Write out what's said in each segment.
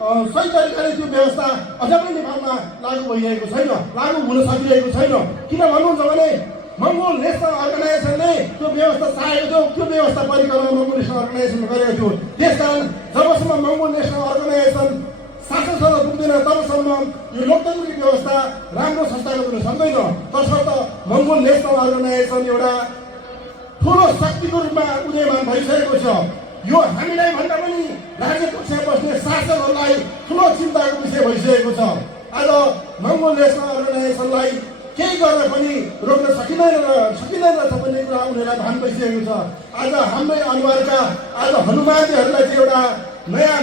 सही तरिकाले त्यो व्यवस्था अझ पनि नेपालमा लागू भइरहेको छैन, लागू हुन सकिरहेको छैन। किन भन्नुहुन्छ भने मङ्गोल नेसनल अर्गनाइजेसनले त्यो व्यवस्था चाहेको थियो, त्यो व्यवस्था परिकल्पना मङ्गोल नेसनल अर्गनाइजेसनले गरेको थियो। त्यसकारण जबसम्म मङ्गोल नेसनल अर्गनाइजेसन शासनसँग पुग्दैन तबसम्म यो लोकतान्त्रिक व्यवस्था राम्रो संस्थागत हुन सक्दैन। तसर्थ मङ्गोल नेसनल अर्गनाइजेसन एउटा ठुलो शक्तिको रूपमा उदयमान भइसकेको छ। यो हामीलाई भन्दा पनि राज्य कक्षामा बस्ने शासकहरूलाई ठुलो चिन्ताको विषय भइसकेको छ। आज मङ्गोल नेसनल अर्गनाइजेसनलाई केही गरेर पनि रोक्न सकिँदैन रहेछ भन्ने कुरा उनीहरूलाई भान भइसकेको छ। आज हाम्रै अनुहारका आज हनुमानजीहरूलाई चाहिँ एउटा नयाँ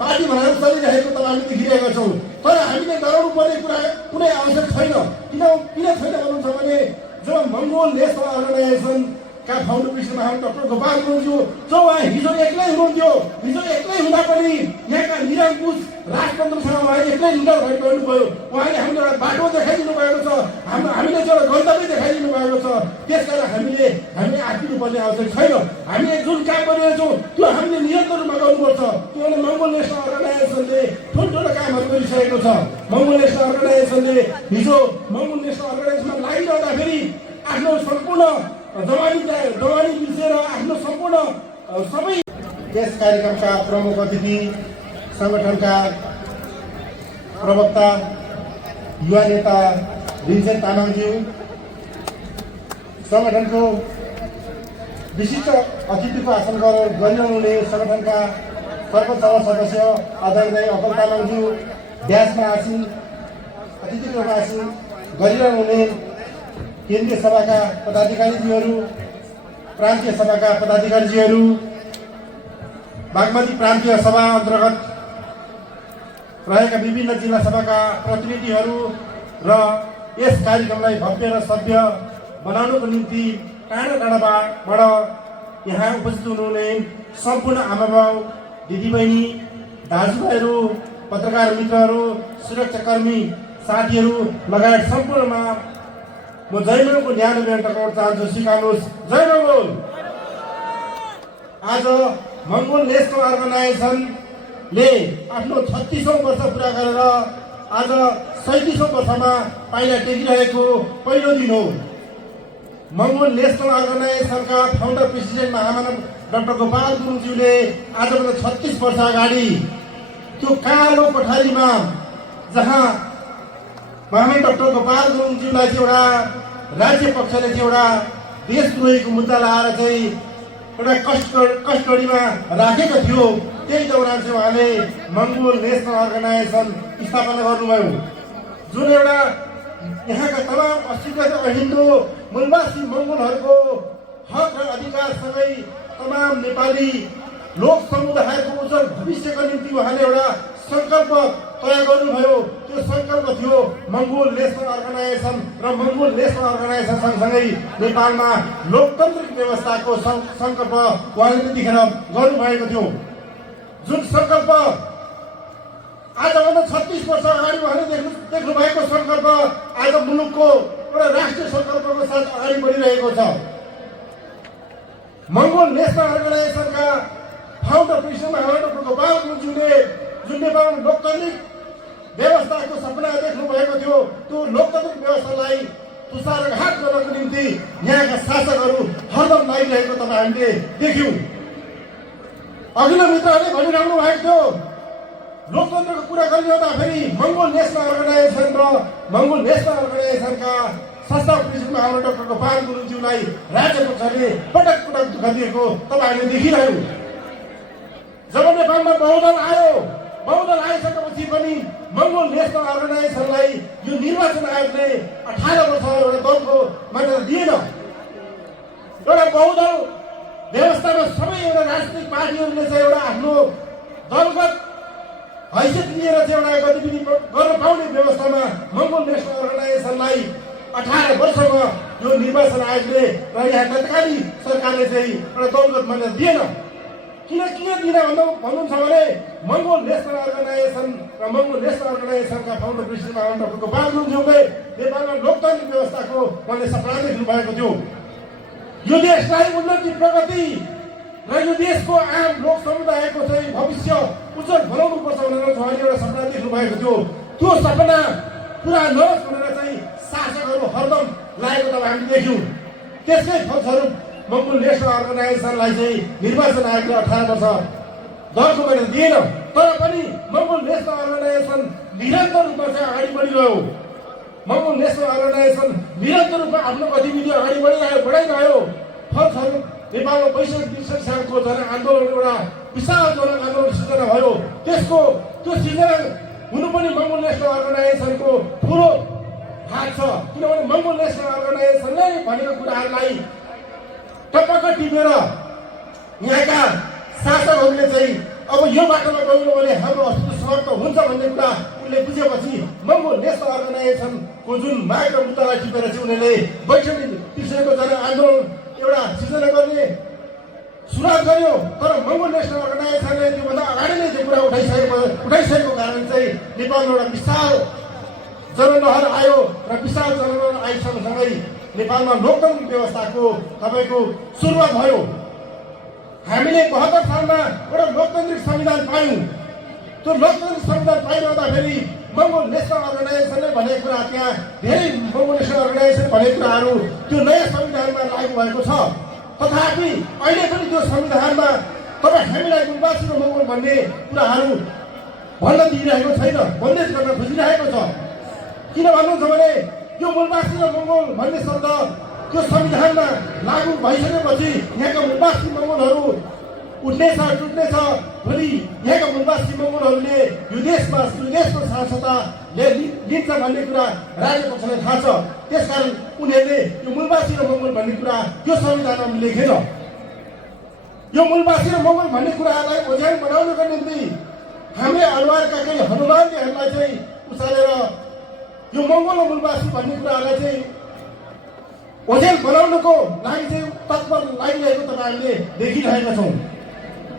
पार्टी भनेर चलिरहेको त हामी देखिरहेका छौँ। तर हामीले डराउनु पर्ने कुरा कुनै आवश्यक छैन। किन छैन भन्नुहुन्छ भने जब मङ्गोल नेसनल अर्गनाइजेसनका फाउन्डर प्रेसिडेन्ट डाक्टर गोपाल गुरुङज्यू जो उहाँ हिजो एक्लै हुनुहुन्थ्यो, हिजो एक्लै हुँदा पनि यहाँका निरङ्कुश राजतन्त्रसँग उहाँ एक्लै लिडर भएर गउनुभयो। उहाँले हामीलाई एउटा बाटो देखाइदिनु भएको छ, हामीले एउटा गन्तव्य देखाइदिनु भएको छ। त्यसकारण हामीले आत्तिनुपर्ने आवश्यक छैन। हामीले जुन काम गरिरहेछौँ त्यो हामीले निरन्तर रूपमा गर्नुपर्छ। किनभने मङ्गोल नेसनल अर्गनाइजेसनले ठुल्ठुलो कामहरू गरिसकेको छ। मङ्गोल नेसनल अर्गनाइजेसनले हिजो मङ्गोल नेसनल अर्गनाइजेसनमा लागिरहँदाखेरि आफ्नो सम्पूर्ण दबानी बिर्सेर आफ्नो सम्पूर्ण सबै यस कार्यक्रमका प्रमुख अतिथि, सङ्गठनका प्रवक्ता, युवा नेता भीमसेन तामाङज्यू, सङ्गठनको विशिष्ट अतिथिको आसन गरिरहनुहुने सङ्गठनका सर्वोच्च सदस्य आदरणीय अकल तामाङज्यू, व्यासमा आसीन अतिथिको रूपमा आसीन गरिरहनुहुने केन्द्रीय सभाका पदाधिकारीज्यूहरू, प्रान्तीय सभाका पदाधिकारीज्यूहरू, बागमती प्रान्तीय सभा अन्तर्गत रहेका विभिन्न जिल्ला सभाका प्रतिनिधिहरू र यस कार्यक्रमलाई भव्य र सभ्य बनाउनको निम्ति टाढा टाढाबाट यहाँ उपस्थित हुनुहुने सम्पूर्ण आमाबाउ, दिदीबहिनी, दाजुभाइहरू, पत्रकार मित्रहरू, सुरक्षाकर्मी साथीहरू लगायत सम्पूर्णमा म जय मङ्गोलको न्यानो व्यक्त गर्न चाहन्छु। सिकाउनुहोस् जय मङ्गोल। आज मङ्गोल नेसनल अर्गनाइजेसनले आफ्नो 36औं वर्ष पुरा गरेर आज 37औं वर्षमा पाइला टेकिरहेको पहिलो दिन हो। मङ्गोल नेसनल अर्गनाइजेसनका फाउन्डर प्रेसिडेन्ट महामानव डाक्टर गोपाल गुरुङज्यूले आजभन्दा 36 वर्ष अगाडि त्यो कालो कोठारीमा जहाँ महामानव डाक्टर गोपाल गुरुङज्यूलाई चाहिँ एउटा राज्य पक्षले चाहिँ एउटा देशद्रोहीको मुद्दा लाएर चाहिँ एउटा कस्टडीमा राखेको थियो। त्यही दौरान चाहिँ उहाँले मङ्गोल नेसनल अर्गनाइजेसन स्थापना गर्नुभयो, जुन एउटा यहाँका तमाम अस्वीकृत अहिन्दू मूलवासी मङ्गोलहरूको हक र अधिकारसँगै तमाम नेपाली लोक समुदायको उज्जवल भविष्यको निम्ति उहाँले एउटा सङ्कल्प तय गर्नुभयो। त्यो सङ्कल्प थियो मङ्गोल नेसनल अर्गनाइजेसन र मङ्गोल नेसनल अर्गनाइजेसन सँगसँगै नेपालमा लोकतान्त्रिक व्यवस्थाको सङ्कल्प उहाँले त्यतिखेर गर्नुभएको थियो। जुन सङ्कल्प आजभन्दा 36 वर्ष अगाडि उहाँले देख्नु भएको सङ्कल्प आज मुलुकको एउटा राष्ट्रिय सङ्कल्पको साथ अगाडि बढिरहेको छ। मङ्गोल नेसनल अर्गनाइजेसनका फाउन्डर प्रेसिडेन्ट महामानव डाक्टर गोपाल गुरुङज्यूले जुन नेपालमा लोकतान्त्रिक व्यवस्थाको सपना देख्नु भएको थियो, त्यो लोकतान्त्रिक व्यवस्थालाई तुषारघात गर्नको निम्ति यहाँका शासकहरू हरदम लागिरहेको तपाईँ हामीले देख्यौँ। अघिल्लो मित्रहरूले भनिरहनु भएको थियो, लोकतन्त्रको कुरा गरिरहँदाखेरि मङ्गोल नेसनल अर्गनाइजेसन र मङ्गोल नेसनल अर्गनाइजेसनका संस्थापक प्रेसिडेन्ट महामानव डाक्टर गोपाल गुरुङज्यूलाई राज्य पक्षले पटक पटक दुःख दिएको तपाईँहरूले देखिरह्यो। जब नेपालमा बहुदल आइसकेपछि पनि मङ्गोल नेसनल अर्गनाइजेसनलाई यो निर्वाचन आयोगले 18 वर्ष एउटा दलको मान्यता दिएन। एउटा बहुदल व्यवस्थामा सबै एउटा राजनीतिक पार्टीहरूले चाहिँ एउटा आफ्नो दलगत हैसियत लिएर चाहिँ एउटा गतिविधि गर्न पाउने व्यवस्थामा मङ्गोल नेसनल अर्गनाइजेसनलाई 18 वर्षमा यो निर्वाचन आयोगले र यहाँ तत्कालीन सरकारले चाहिँ एउटा दलगत मान्यता दिएन। किन दिन भन्नुहुन्छ भने मङ्गोल नेसनल अर्गनाइजेसन र मङ्गोल नेसनल अर्गनाइजेसनका फाउन्डर प्रेसिडेन्ट महामानव डाक्टर गोपाल गुरुङज्यूले नेपालमा लोकतान्त्रिक व्यवस्थाको उहाँले सपना देख्नु भएको थियो। यो देशलाई उन्नति, प्रगति र यो देशको आम लोक समुदायको चाहिँ भविष्य उज्जवल बनाउनुपर्छ भनेर उहाँले भएको थियो। त्यो सपना पुरा नहोस् भनेर चाहिँ शासकहरू हरदम लागेको तपाईँ हामीले देख्यौँ। त्यसकै फलस्वरूप मङ्गोल नेसनल अर्गनाइजेसनलाई चाहिँ निर्वाचन आयोगले 18 वर्ष दलको उम्मेदवार दिएन। तर पनि मङ्गोल नेसनल अर्गनाइजेसन निरन्तर रूपमा चाहिँ अगाडि बढिरह्यो। मङ्गोल नेसनल अर्गनाइजेसन निरन्तर रूपमा आफ्नो गतिविधि अगाडि बढाइरह्यो। फलस्वरूप नेपालमा 62 सालको जनआन्दोलन एउटा विशाल जनआन्दोलन सिर्जना भयो। त्यो सिर्जना हुनु पनि मङ्गोल नेसनल अर्गनाइजेसनको ठुलो हात छ। किनभने मङ्गोल नेसनल अर्गनाइजेसनले भनेको कुराहरूलाई टपक्क टिपेर यहाँका शासकहरूले चाहिँ अब यो बाटोमा गयो भने हाम्रो अस्तित्व समाप्त हुन्छ भन्ने कुरा उनले बुझेपछि मङ्गोल नेसनल अर्गनाइजेसनको जुन माग र मुद्दालाई टिपेर चाहिँ उनीहरूले 62 जनआन्दोलन एउटा सिर्जना गर्ने सुरुवात गर्यो। तर मङ्गोल नेसनल अर्गनाइजेसनले त्योभन्दा अगाडि नै त्यो कुरा उठाइसकेको कारण चाहिँ नेपालमा एउटा विशाल जनलहर आयो र विशाल जनलहर आइसँगसँगै नेपालमा लोकतान्त्रिक व्यवस्थाको तपाईँको सुरुवात भयो। हामीले 72 सालमा एउटा लोकतान्त्रिक संविधान पायौँ। त्यो लोकतान्त्रिक संविधान पाइरहँदाखेरि मङ्गोल नेसनल अर्गनाइजेसनले भनेको कुरा त्यहाँ धेरै मङ्गोल नेसनल अर्गनाइजेसन भनेको कुराहरू त्यो नयाँ संविधानमा लागू भएको छ। तथापि अहिले पनि त्यो संविधानमा तपाईँ हामीलाई गुम्बासी र मङ्गोल भन्ने कुराहरू भन्न दिइरहेको छैन, बन्देज गर्न खोजिरहेको छ। किन भन्नुहुन्छ भने यो मूलवासी र मङ्गोल भन्ने शब्द त्यो संविधानमा लागू भइसकेपछि यहाँका मूलवासी मङ्गोलहरू उठ्नेछ टुट्नेछ। भोलि यहाँका मूलवासी मङ्गोलहरूले यो देशमा शासकता लिन्छ भन्ने कुरा राज्य पक्षलाई थाहा छ। त्यसकारण उनीहरूले यो मूलवासी र मङ्गोल भन्ने कुरा यो संविधानमा लेखेन। यो मूलवासी र मङ्गोल भन्ने कुराहरूलाई ओझ्यान बनाउनको निम्ति हाम्रै अनुहारका केही हनुमानजीहरूलाई चाहिँ उचालेर यो मङ्गोल र मूलवासी भन्ने कुराहरूलाई चाहिँ ओझेल बनाउनको लागि चाहिँ तत्पर लागिरहेको तपाईँ हामीले देखिरहेका छौँ।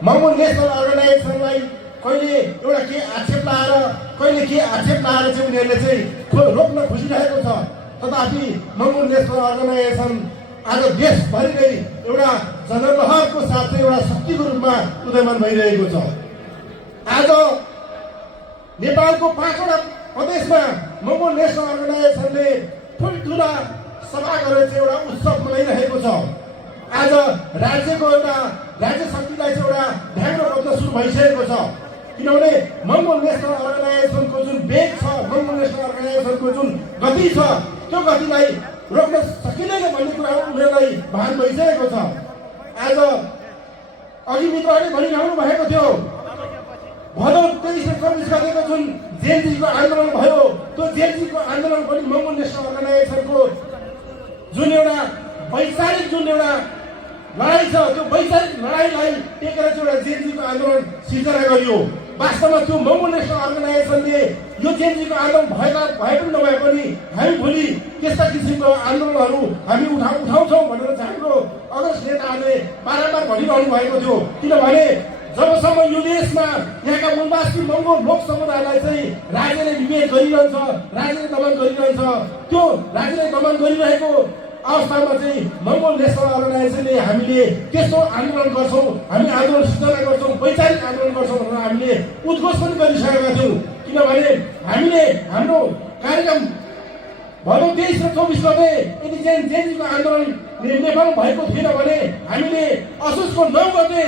मङ्गोल नेसनल अर्गनाइजेसनलाई कहिले एउटा के आक्षेप लाएर कहिले के आक्षेप लाएर चाहिँ उनीहरूले चाहिँ रोक्न खोजिरहेको छ। तथापि मङ्गोल नेसनल अर्गनाइजेसन आज देशभरि नै एउटा जनलहरको साथ एउटा शक्तिको रूपमा उदयमान भइरहेको छ। आज नेपालको 5वटा प्रदेशमा मङ्गोल नेसनल अर्गनाइजेसनले ठुल्ठुला सभा गरेर चाहिँ एउटा उत्सव मनाइरहेको छ। आज राज्यको एउटा राज्य शक्तिलाई चाहिँ एउटा ध्यान बद्न सुरु भइसकेको छ। किनभने मङ्गोल नेसनल अर्गनाइजेसनको जुन वेग छ, मङ्गोल नेसनल अर्गनाइजेसनको जुन गति छ, त्यो गतिलाई रोक्न सकिँदैन भन्ने कुरा उनीहरूलाई भान भइसकेको छ। आज अघि मित्रहरूले भनिरहनु भएको थियो भदौ 23 र 24 गतेको जुन जेएनजीको आन्दोलन भयो, त्यो जेएनजीको आन्दोलन पनि मङ्गोल नेसनल अर्गनाइजेसनको जुन एउटा वैचारिक जुन एउटा लडाइँ छ, त्यो वैचारिक लडाइँलाई टेकेर चाहिँ एउटा जेएनजीको आन्दोलन सिर्जना गरियो। वास्तवमा त्यो मङ्गोल नेसनल अर्गनाइजेसनले यो जेएनजीको आन्दोलन भए पनि नभए पनि हामी भोलि त्यस्ता किसिमको आन्दोलनहरू हामी उठाउँछौँ भनेर चाहिँ हाम्रो अग्रज नेताहरूले बारम्बार भनिरहनु भएको थियो। किनभने जबसम्म यो देशमा यहाँका मूलवासी मङ्गोल लोक समुदायलाई चाहिँ राज्यले विभेद गरिरहन्छ, राज्यले दमन गरिरहन्छ, त्यो राज्यले दमन गरिरहेको अवस्थामा चाहिँ मङ्गोल नेसनल अर्गनाइजेसनले हामीले त्यस्तो आन्दोलन गर्छौँ, हामी आन्दोलन सिर्जना गर्छौँ, वैचारिक आन्दोलन गर्छौँ भनेर हामीले उद्घोष पनि गरिसकेका थियौँ। किनभने हामीले हाम्रो कार्यक्रम भदौ 23 र 24 गते यदि जेएनजीको आन्दोलन नेपालमा भएको थिएन भने हामीले असोजको 9 गते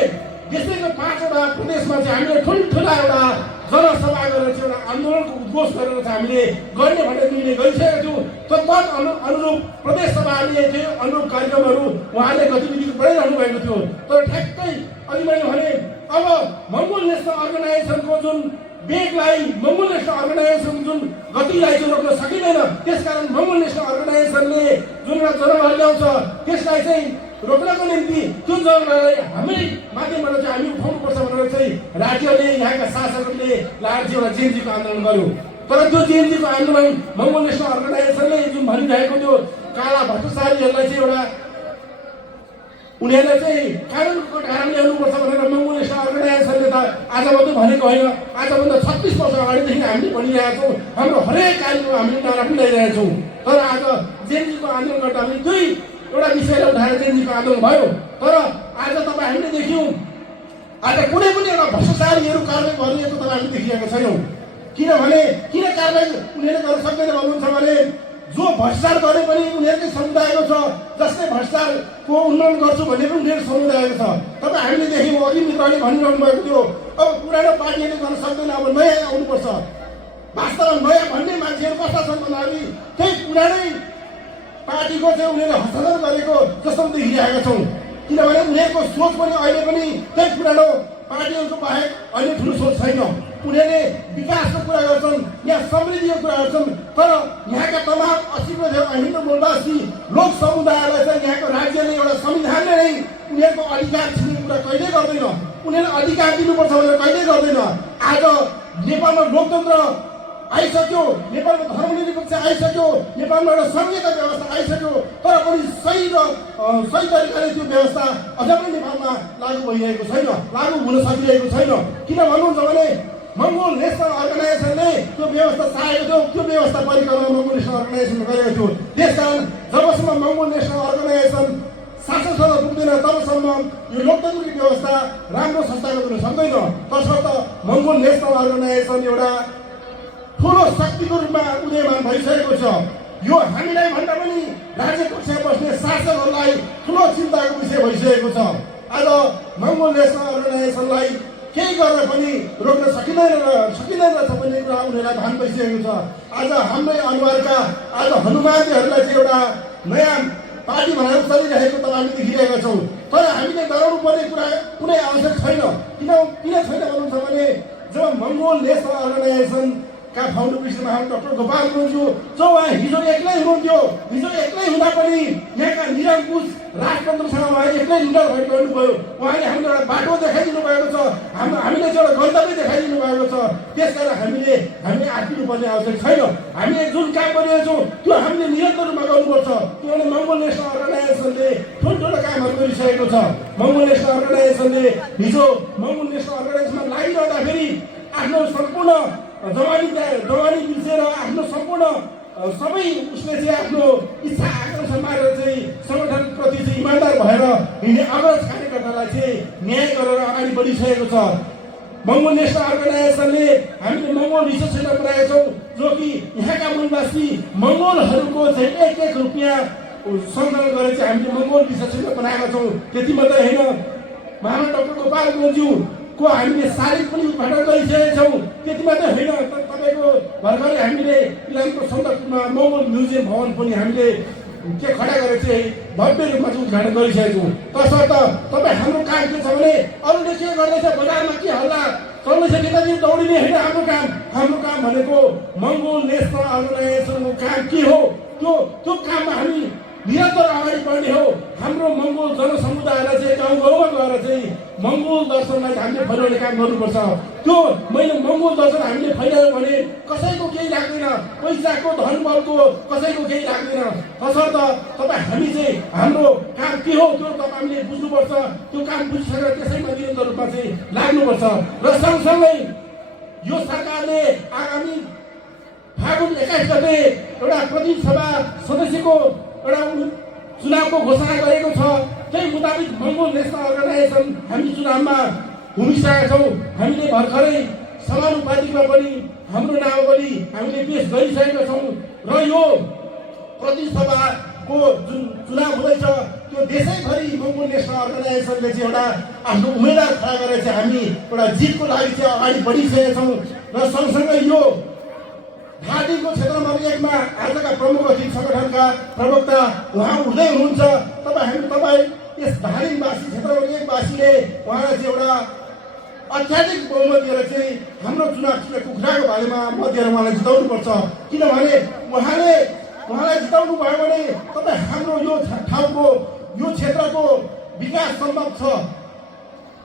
देशको 5वटा प्रदेशमा चाहिँ हामीले ठुल्ठुला एउटा जनसभा गरेर चाहिँ एउटा आन्दोलनको उद्घोष गरेर चाहिँ हामीले गर्ने भनेर निर्णय गरिसकेका थियौँ। तद् अनुरूप प्रदेश सभाले चाहिँ अनुरूप कार्यक्रमहरू उहाँले गतिविधि बढाइरहनु भएको थियो। तर ठ्याक्कै अघि मैले भने अब मङ्गोल नेसनल अर्गनाइजेसनको जुन वेगलाई, मङ्गोल नेसनल अर्गनाइजेसन जुन गतिलाई चाहिँ रोक्न सकिँदैन। त्यसकारण मङ्गोल नेसनल अर्गनाइजेसनले जुन एउटा जनलहर ल्याउँछ त्यसलाई चाहिँ रोक्नको निम्ति त्यो जनलहरलाई हाम्रै माध्यमबाट चाहिँ हामी उठाउनुपर्छ भनेर चाहिँ राज्यले, यहाँका शासकहरूले लाएर चाहिँ एउटा जेएनजीको आन्दोलन गर्यो। तर त्यो जेएनजीको आन्दोलन मङ्गोल नेसनल अर्गनाइजेसनले जुन भनिरहेको त्यो काला भ्रष्टाचारीहरूलाई चाहिँ एउटा उनीहरूलाई चाहिँ कानुनको कटारमा ल्याउनुपर्छ भनेर मङ्गोल नेसनल अर्गनाइजेसनले त आज मात्रै भनेको होइन, आजभन्दा 36 वर्ष अगाडिदेखि हामीले भनिरहेका छौँ। हाम्रो हरेक कार्यक्रम हामीले नारा पनि ल्याइरहेका छौँ। तर आज जेएनजीको आन्दोलन गर्दा हामी दुई एउटा विषयलाई उठाएर जेएनजीको आन्दोलन भयो। तर आज तपाईँ हामीले देख्यौँ आज कुनै पनि एउटा भ्रष्टाचारीहरू कारवाही गरिएको तपाईँ हामीले देखिरहेका छैनौँ। किनभने किन कारबाही उनीहरूले गर्न सक्दैन भन्नुहुन्छ भने जो भ्रष्टाचार गरे पनि उनीहरूकै समुदायको छ, जसले भ्रष्टाचारको उन्मूलन गर्छु भन्ने पनि उनीहरू समुदायको छ। तपाईँ हामीले देख्यौँ अघि मित्रले भनिरहनु भएको थियो, अब पुरानो पार्टीहरूले गर्न सक्दैन, अब नयाँ आउनुपर्छ। वास्तवमा नयाँ भन्ने मान्छेहरू कस्ता छन् भन्दाखेरि त्यही पुरानै पार्टीको चाहिँ उनीहरूले हस्तान्तरण गरेको जस्तो देखिरहेका छौँ। किनभने उनीहरूको सोच पनि अहिले पनि त्यही पुरानो पार्टीहरूको बाहेक अहिले ठुलो सोच छैन। उनीहरूले विकासको कुरा गर्छन्, यहाँ समृद्धिको कुरा गर्छन्, तर यहाँका तमाम 80% हिन्दू मूलवासी लोक समुदायलाई चाहिँ यहाँको राज्यले एउटा संविधानले नै उनीहरूको अधिकार छिर्ने कुरा कहिल्यै गर्दैन। उनीहरूले अधिकार दिनुपर्छ भनेर कहिल्यै गर्दैन। आज नेपालमा लोकतन्त्र आइसक्यो, नेपालमा धर्मनिरपेक्ष आइसक्यो, नेपालमा एउटा संघीयता व्यवस्था आइसक्यो, तर पनि सही तरिकाले त्यो व्यवस्था अझ पनि नेपालमा लागू भइरहेको छैन, लागू हुन सकिरहेको छैन। किन भन्नुहुन्छ भने मङ्गोल नेसनल अर्गनाइजेसनले त्यो व्यवस्था चाहेको थियो, त्यो व्यवस्था परिकल्पना मङ्गोल नेसनल अर्गनाइजेसनले गरेको थियो। त्यसकारण जबसम्म मङ्गोल नेसनल अर्गनाइजेसन शासनसँग पुग्दैन तबसम्म यो लोकतान्त्रिक व्यवस्था राम्रो संस्थागत हुन सक्दैन। तसर्थ मङ्गोल नेसनल अर्गनाइजेसन एउटा ठुलो शक्तिको रूपमा उदयमान भइसकेको छ। यो हामीलाई भन्दा पनि राज्य कक्षामा बस्ने शासकहरूलाई ठुलो चिन्ताको विषय भइसकेको छ। आज मङ्गोल नेसनल अर्गनाइजेसनलाई केही गरेर पनि रोक्न सकिँदैन रहेछ भन्ने कुरा उनीहरूलाई भान भइसकेको छ। आज हाम्रै अनुहारका आज हनुमानजीहरूलाई चाहिँ एउटा नयाँ पार्टी भनेर चलिरहेको त हामीले देखिरहेका छौँ। तर हामीले डराउनु पर्ने कुरा कुनै आवश्यक छैन। किन छैन भन्नुहुन्छ भने जब मङ्गोल नेसनल अर्गनाइजेसन का फाउन्डर प्रेसिडेन्ट डाक्टर गोपाल गुरुङज्यू जो उहाँ हिजो एक्लै हुनुहुन्थ्यो, हिजो एक्लै हुँदा पनि यहाँका निरङ्कुश राजतन्त्रसँग उहाँ एक्लै लिडर भएर गर्नुभयो। उहाँले हामीले एउटा बाटो देखाइदिनु भएको छ, हामीले चाहिँ एउटा गन्तव्य देखाइदिनु भएको छ। त्यसकारण हामीले आत्तिनु पर्ने आवश्यक छैन। हामीले जुन काम गरिरहेछौँ त्यो हामीले निरन्तर रूपमा गर्नुपर्छ। किनभने मङ्गोल नेसनल अर्गनाइजेसनले ठुल्ठुलो कामहरू गरिसकेको छ। मङ्गोल नेसनल अर्गनाइजेसनले हिजो मङ्गोल नेसनल अर्गनाइजेसनमा लागिरहँदाखेरि आफ्नो सम्पूर्ण जवानी बिर्सेर आफ्नो सम्पूर्ण सबै उसले चाहिँ आफ्नो इच्छा आकांक्षा मारेर चाहिँ सङ्गठनप्रति चाहिँ इमान्दार भएर हिँड्ने अग्रज कार्यकर्तालाई चाहिँ न्याय गरेर अगाडि बढिसकेको छ। मङ्गोल नेसनल अर्गनाइजेसनले हामीले मङ्गोल रिसर्च सेन्टर बनाएका छौँ, जो कि यहाँका मूलवासी मङ्गोलहरूको चाहिँ एक रुपियाँ सङ्कलन गरेर चाहिँ हामीले मङ्गोल रिसर्च सेन्टर बनाएका छौँ। त्यति मात्रै होइन, महाराज डाक्टर गोपाल गुरुङज्यूको हामीले शारीरिक पनि उद्घाटन गरिसकेका छौँ। त्यति मात्रै होइन, तपाईँको भर्खरै हामीले इलामको सन्दर्भमा मङ्गोल म्युजियम भवन पनि हामीले के खडा गरेर चाहिँ भव्य रूपमा चाहिँ उद्घाटन गरिसकेको छौँ। तसर्थ तपाईँ हाम्रो काम के छ भने अरूले के गर्दैछ, बजारमा के हल्ला चल्दैछ त्यतातिर दौडिने होइन हाम्रो काम। हाम्रो काम भनेको मङ्गोल नेसनल अर्गनाइजेसनको काम के हो, त्यो काममा हामी निरन्तर अगाडि बढ्ने हो। हाम्रो मङ्गोल जनसमुदायलाई चाहिँ गाउँ गाउँमा गएर चाहिँ मङ्गोल दर्शनलाई हामीले फैलाउने काम गर्नुपर्छ। त्यो मैले मङ्गोल दर्शन हामीले फैलायो भने कसैको केही लाग्दैन, पैसाको धनबलको कसैको केही लाग्दैन। तसर्थ तपाईँ हामी चाहिँ हाम्रो काम के हो त्यो तपाईँले बुझ्नुपर्छ। त्यो काम बुझिसकेर त्यसैमा निरन्तर रूपमा चाहिँ लाग्नुपर्छ। र सँगसँगै यो सरकारले आगामी फागुन 21 गते एउटा प्रतिनिधि सभा सदस्यको एउटा चुनावको घोषणा गरेको छ। त्यही मुताबिक मङ्गोल नेसनल अर्गनाइजेसन हामी चुनावमा घुमिसकेका छौँ। हामीले भर्खरै समानुपातिकमा पनि हाम्रो नामावली हामीले पेश गरिसकेका छौँ। र यो प्रतिनिधि सभाको जुन चुनाव हुँदैछ त्यो देशैभरि मङ्गोल नेसनल अर्गनाइजेसनले चाहिँ एउटा आफ्नो उम्मेदवार खडा गरेर चाहिँ हामी एउटा जितको लागि चाहिँ अगाडि बढिसकेका छौँ। र सँगसँगै यो घाटीको क्षेत्रमा एकमा आजका प्रमुख अतिथि सङ्गठनका प्रवक्ता उहाँ उठ्दै हुनुहुन्छ। तपाईँ यस धादिङवासी क्षेत्रमा एकवासीले उहाँलाई चाहिँ एउटा अत्याधिक बहुमत दिएर चाहिँ हाम्रो चुनाव कुखुराको बारेमा मत दिएर उहाँलाई जिताउनुपर्छ। किनभने उहाँलाई जिताउनु भयो भने तपाईँ हाम्रो यो ठाउँको यो क्षेत्रको विकास सम्भव छ।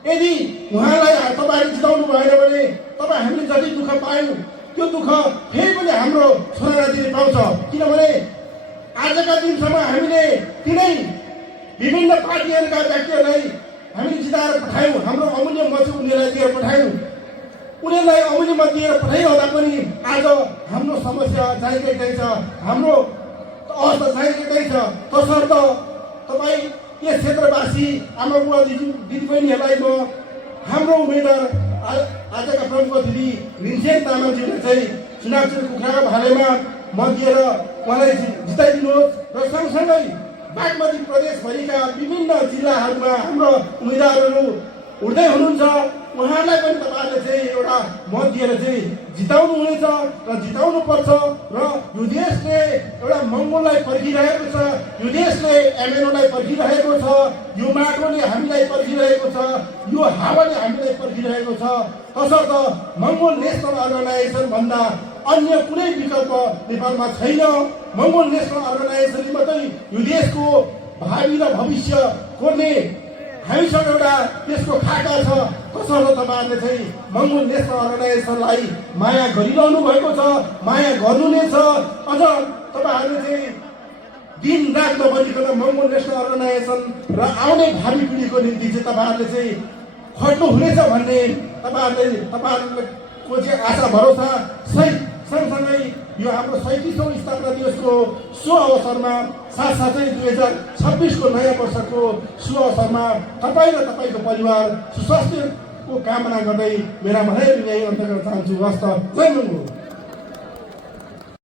यदि उहाँलाई तपाईँले जिताउनु भएन भने तपाईँ हामीले जति दुःख पायौँ त्यो दुःख फेरि पनि हाम्रो छोरानातीले पाउँछ। किनभने आजका दिनसम्म हामीले तिनै विभिन्न पार्टीहरूका व्यक्तिहरूलाई हामीले जिताएर पठायौँ, हाम्रो अमूल्य मत उनीहरूलाई दिएर पठायौँ। उनीहरूलाई अमूल्य मत दिएर पठाइरहँदा पनि आज हाम्रो समस्या जाइकै त्यही छ, हाम्रो अवस्था जाइकै त्यही छ। तसर्थ तपाईँ यस क्षेत्रवासी आमा बुवा दिदीबहिनीहरूलाई म हाम्रो उम्मेदवार आजका प्रमुख अतिथि रिन्सेन तामाङज्यूले चाहिँ चुनाव कुखुराको भालेमा मत दिएर उहाँलाई जिताइदिनुहोस् र सँगसँगै बागमती प्रदेशभरिका विभिन्न जिल्लाहरूमा हाम्रो उम्मेदवारहरू उठ्दै हुनुहुन्छ उहाँलाई पनि तपाईँहरूले चाहिँ एउटा मत दिएर चाहिँ जिताउनु हुनेछ र जिताउनु पर्छ र यो देशले एउटा मङ्गोललाई पर्खिरहेको छ यो देशले एमएनओलाई पर्खिरहेको छ यो माटोले हामीलाई पर्खिरहेको छ यो हावाले हामीलाई पर्खिरहेको छ तसर्थ मङ्गोल नेसनल अर्गनाइजेसन भन्दा अन्य कुनै विकल्प नेपालमा छैन मङ्गोल नेसनल अर्गनाइजेसनले मात्रै यो देशको भावी र भविष्य कोर्ने हामीसँग एउटा त्यसको खाका छ तसर्थ तपाईँहरूले चाहिँ मङ्गोल नेसनल अर्गनाइजेसनलाई माया गरिरहनु भएको छ माया गर्नु नै छ अझ तपाईँहरूले चाहिँ दिन रात नबनिकन मङ्गोल नेसनल अर्गनाइजेसन र आउने भावी पिँढीको निम्ति चाहिँ तपाईँहरूले चाहिँ खट्नु हुनेछ भन्ने तपाईँहरूको चाहिँ आशा भरोसा सही सँगसँगै यो हाम्रो 37औं स्थापना दिवसको शुभ अवसरमा साथसाथै 2026को नयाँ वर्षको शुभ अवसरमा तपाईँ र तपाईँको परिवार सुस्वास्थ्यको कामना गर्दै मेरा भनाइ अन्त गर्न चाहन्छु। हस्त जय मङ्गोल।